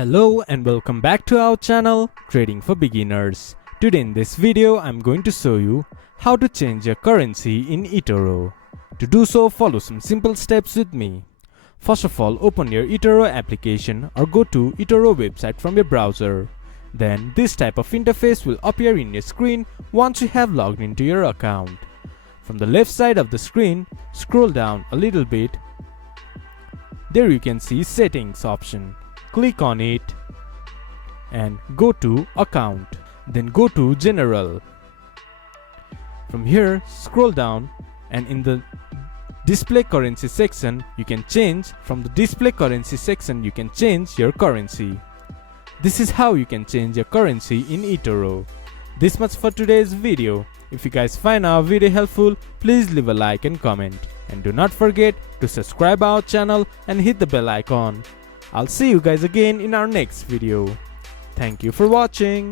Hello and welcome back to our channel Trading for Beginners. Today in this video I'm going to show you how to change your currency in Etoro. To do so, follow some simple steps with me. First of all, open your Etoro application or go to Etoro website from your browser. Then this type of interface will appear in your screen once you have logged into your account. From the left side of the screen, scroll down a little bit. There you can see Settings option. Click on it and go to Account. Then go to General. From here, scroll down and in the Display Currency section, you can change your currency. This is how you can change your currency in Etoro. This much for today's video. If you guys find our video helpful, please leave a like and comment. And do not forget to subscribe our channel and hit the bell icon. I'll see you guys again in our next video. Thank you for watching.